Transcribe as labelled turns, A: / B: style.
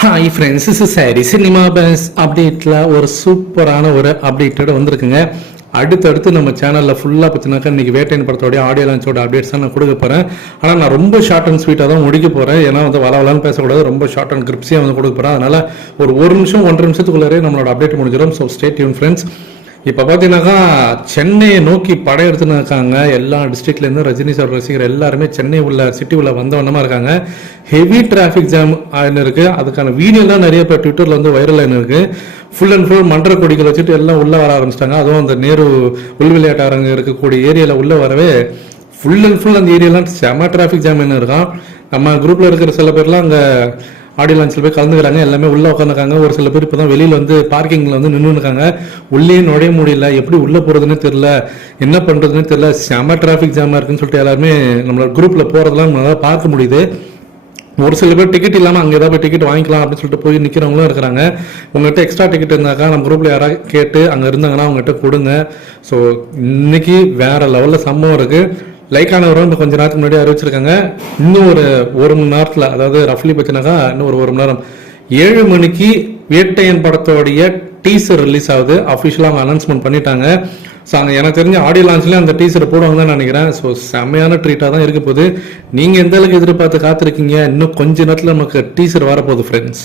A: Hi friends is சாரி cinema base அப்டேட்டில் ஒரு சூப்பரான ஒரு அப்டேட்டோட வந்திருக்குங்க. அடுத்தடுத்து நம்ம சேனலில் ஃபுல்லாக பார்த்தினாக்கா இன்றைக்கி வேட்டையின் படத்தோடைய ஆடியோ லான்ச்சோட அப்டேட்ஸ் தான் நான் கொடுக்க போகிறேன் ஆனால் நான் ரொம்ப ஷார்ட் அண்ட் ஸ்வீட்டாக தான் முடிக்க போகிறேன் ஏன்னா வந்து வளவலான்னு பேசக்கூடாது. ரொம்ப ஷார்ட் அண்ட் கிரிப்ஸியாக வந்து கொடுக்க போகிறேன் அதனால் ஒரு ஒரு நிமிஷம் ஒன்றரை நிமிஷத்துக்குள்ளே நம்மளோட அப்டேட் முடிஞ்சிடும். ஸோ ஸ்டேட் யூன் ஃப்ரெண்ட்ஸ் இப்போ பார்த்தீங்கன்னாக்கா சென்னையை நோக்கி படையெடுத்துன்னு இருக்காங்க. எல்லா டிஸ்ட்ரிக்ட்லேருந்து ரஜினி சார் ரசிகர் எல்லாருமே சென்னை உள்ள சிட்டி உள்ள வந்தவண்ணமாக இருக்காங்க. ஹெவி டிராஃபிக் ஜாம் ஆயின்னு இருக்கு. அதுக்கான வீடியோலாம் நிறைய பேர் ட்விட்டரில் வந்து வைரல் ஆயின்னு இருக்கு. ஃபுல் அண்ட் ஃபுல் மன்ற கொடிகள் வச்சுட்டு எல்லாம் உள்ளே வர ஆரம்பிச்சிட்டாங்க. அதுவும் அந்த நேரு உள் விளையாட்டு அரங்கு இருக்கக்கூடிய ஏரியாவில் உள்ளே வரவே ஃபுல் அண்ட் ஃபுல் அந்த ஏரியாலாம் செம டிராஃபிக் ஜாம் என்ன இருக்கான் நம்ம குரூப்பில் இருக்கிற சில பேர்லாம் அங்கே ஆடியோ லான்ச்சில் போய் கலந்துக்கிறாங்க எல்லாமே உள்ளே உட்காந்துருக்காங்க ஒரு சில பேர் இப்போ தான் வெளியில் வந்து பார்க்கிங்கில் வந்து நின்று இருக்காங்க உள்ளே நுழைய முடியல. எப்படி உள்ளே போகிறதுன்னு தெரில என்ன பண்ணுறதுன்னு தெரில செம டிராஃபிக் ஜாமாக இருக்குன்னு சொல்லிட்டு எல்லாருமே நம்மளோட குரூப்பில் போகிறதெல்லாம் நம்மளால் பார்க்க முடியுது. ஒரு சில பேர் டிக்கெட் இல்லாமல் அங்கே ஏதாவது போய் டிக்கெட் வாங்கிக்கலாம் அப்படின்னு சொல்லிட்டு போய் நிற்கிறவங்களும் இருக்கிறாங்க. உங்கள்கிட்ட எக்ஸ்ட்ரா டிக்கெட் இருந்தாக்கா நம்ம குரூப்பில் யாராவது கேட்டு அங்கே இருந்தாங்கன்னா அவங்ககிட்ட கொடுங்க. ஸோ இன்னைக்கு வேற லெவலில் சம்பவம் இருக்குது லைக் ஆனவரும் இந்த கொஞ்ச நேரத்துக்கு முன்னாடி அறிவிச்சிருக்காங்க. இன்னும் ஒரு ஒரு மணி நேரத்தில் அதாவது ரஃப்லி பற்றினாக்கா இன்னும் ஒரு ஒரு மணி நேரம். ஏழு மணிக்கு வேட்டையன் படத்தோடைய டீசர் ரிலீஸ் ஆகுது. அஃபிஷியலாக அவங்க அனௌன்ஸ்மெண்ட் பண்ணிட்டாங்க. ஸோ அங்கே எனக்கு தெரிஞ்ச ஆடியோ லான்ச்லேயே அந்த டீசர் போடுவாங்க தான் நினைக்கிறேன். ஸோ செம்மையான ட்ரீட்டாக தான் இருக்க போகுது. நீங்கள் எந்த அளவுக்கு எதிர்பார்த்து காத்திருக்கீங்க? இன்னும் கொஞ்ச நேரத்தில் நமக்கு டீசர் வரப்போகுது ஃப்ரெண்ட்ஸ்